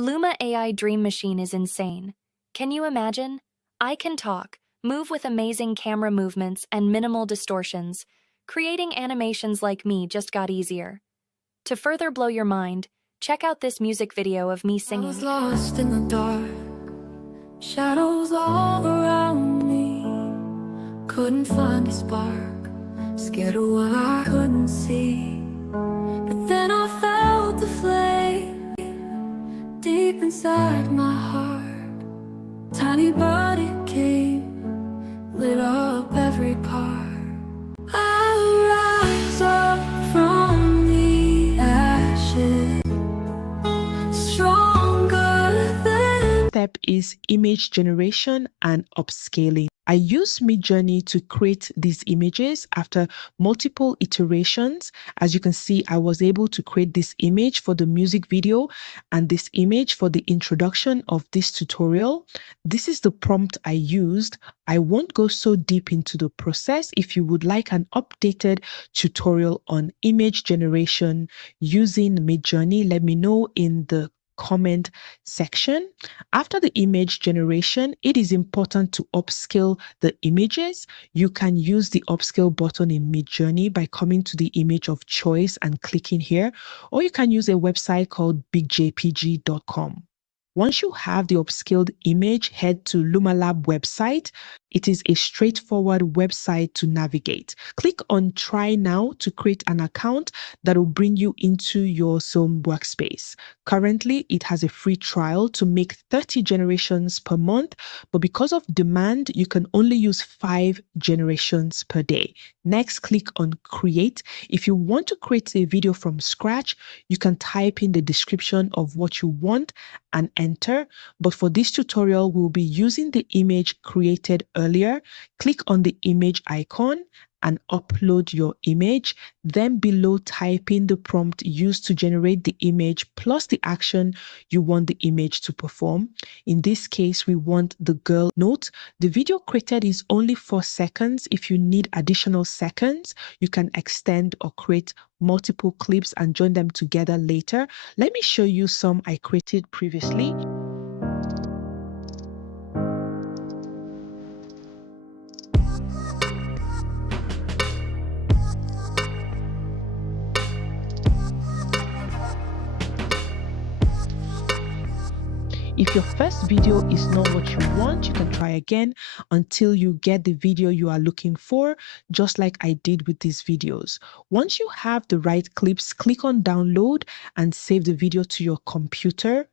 Luma AI Dream Machine is insane. Can you imagine? I can talk, move with amazing camera movements and minimal distortions. Creating animations like me just got easier. To further blow your mind, check out this music video of me singing. I was lost in the dark, shadows all around me. Couldn't find a spark, scared of what I couldn't see. But then I felt the flame deep inside my heart. Tiny but it came, lit up every part. I rise up from the ashes, stronger than. Step is image generation and upscaling. I use Midjourney to create these images after multiple iterations. As you can see, I was able to create this image for the music video and this image for the introduction of this tutorial. This is the prompt I used. I won't go so deep into the process. If you would like an updated tutorial on image generation using Midjourney, let me know in the comment section. After the image generation, it is important to upscale the images. You can use the upscale button in Midjourney by coming to the image of choice and clicking here, or you can use a website called BigJPG.com. Once you have the upscaled image, head to Luma Lab website. It is a straightforward website to navigate. Click on Try Now to create an account that will bring you into your Zoom workspace. Currently, it has a free trial to make 30 generations per month, but because of demand, you can only use 5 generations per day. Next, click on Create. If you want to create a video from scratch, you can type in the description of what you want and enter. But for this tutorial, we'll be using the image created earlier. Click on the image icon and upload your image. Then below, type in the prompt used to generate the image plus the action you want the image to perform. In this case, we want the girl. Note, the video created is only 4 seconds. If you need additional seconds, you can extend or create multiple clips and join them together later. Let me show you some I created previously. If your first video is not what you want, you can try again until you get the video you are looking for, just like I did with these videos. Once you have the right clips, click on download and save the video to your computer.